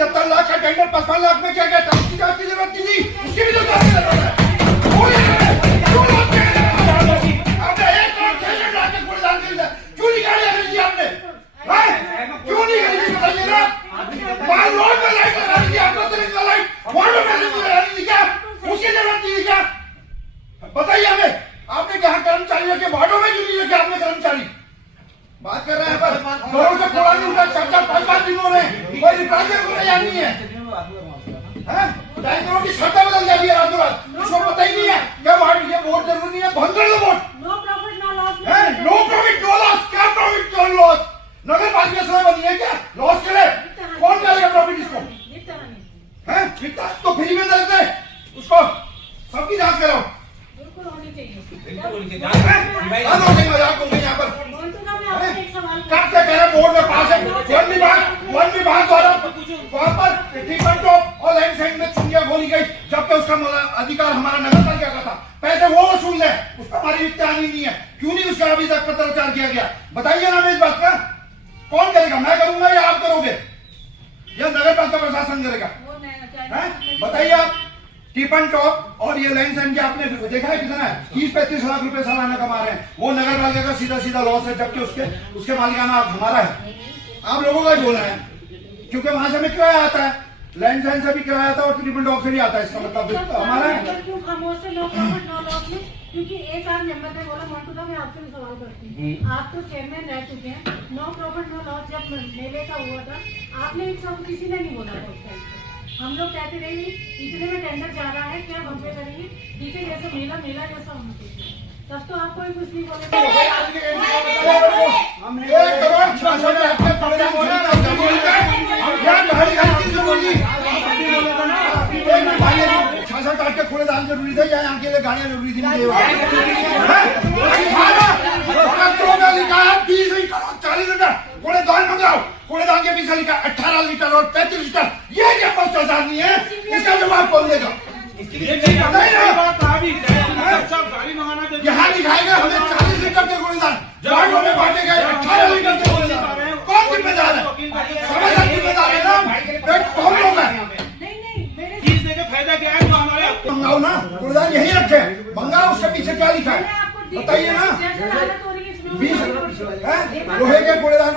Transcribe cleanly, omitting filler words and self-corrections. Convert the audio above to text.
75 लाख का टेंडर 55 लाख में क्या क्या टैक्स की जरूरत थी, उसकी भी तो जरूरत है। क्यों नहीं निकाली अंग्रेजी आपने? क्यों नहीं खरीदी बताइए ना। मान रोड में लाइट लगा दी, आपको तो नहीं लाइट वार्ड में लगा दी क्या? उसकी जरूरत थी क्या? बताइए हमें। आपने क्या कर्मचारियों के वार्डों में क्यों नहीं रखे आपने कर्मचारी? बात कर रहे हैं पर घरों से कोड़ा नहीं उठा, 4-5 दिन हो रहे हैं, कोई रिप्रेजेंट को नहीं आनी है। बैंकरों की शर्तें बदल जाती है रातों रात, उसको पता ही नहीं है क्या वार्ड ये वोट जरूरी है, बंद कर दो vote. No profit no loss, क्या प्रॉफिट नो लॉस? नगर पालिका समय बनी है क्या लॉस करे? कौन करेगा प्रॉफिट इसको? तो फ्री में दे दे उसको, सबकी जांच कराओ। कब से कह रहे बोर्ड में पास है, वन विभाग द्वारा वहाँ पर ट्रीटमेंट और लैंड साइड में चुंगिया खोली गई, जबकि उसका अधिकार हमारा नगर पालिका का था। पैसे वो वसूल है, उस पर हमारी इत्यादि नहीं है। क्यों नहीं उसका अभी तक पत्राचार किया गया? बताइए ना इस बात का। कौन करेगा? मैं करूंगा या आप करोगे या नगर पालिका प्रशासन करेगा? बताइए आप। टिफन टॉप और ये लैंड साइड के आपने देखा है कितना है? 30-35 लाख रुपए सालाना कमा रहे हैं। वो नगर पालिका का सीधा लॉस है, जबकि उसके मालिकाना हमारा है। आप लोगों का ही बोलना है, क्योंकि वहां से हमें किराया आता है, लैंड साइड से भी किराया आता है और ट्रिपल टॉप से भी आता है। इसका मतलब हमारा है। क्योंकि एक आध मेंबर ने बोला मोन्टू का, मैं आपसे भी सवाल करती हूँ। आप तो चेयरमैन रह चुके हैं। नो प्रॉफिट नो लॉस जब मेले का हुआ था, आपने एक सब किसी ने नहीं बोला था उस टाइम पे। हम लोग कहते रहे इतने में टेंडर जा रहा है, क्या हम पे करेंगे? ठीक है, जैसे मेला जैसा होना चाहिए, तब तो आपको कुछ नहीं बोलेगा। 66 के कूड़ेदान जरूरी थे या यहाँ के लिए गाड़ियाँ जरूरी थी? 40 लीटर कूड़ेदान मंगाओ, कूड़ेदान के पीछे लिखा 18 लीटर और 35 लीटर। ये क्या भ्रष्टाचार नहीं है? इसका जवाब कौन देगा? यहाँ दिखाएगा हमें 40 लीटर के कूड़ेदान, वार्डों में बांटे गए 18 लीटर के कूड़ेदान। कौन जिम्मेदार है? समझ जिम्मेदार है ना? कौन लोग है? मंगाओ ना कूड़ेदान, यही रखे मंगाओ, उसके पीछे क्या लिखा है बताइए ना। 20 लोहे के कूड़ेदान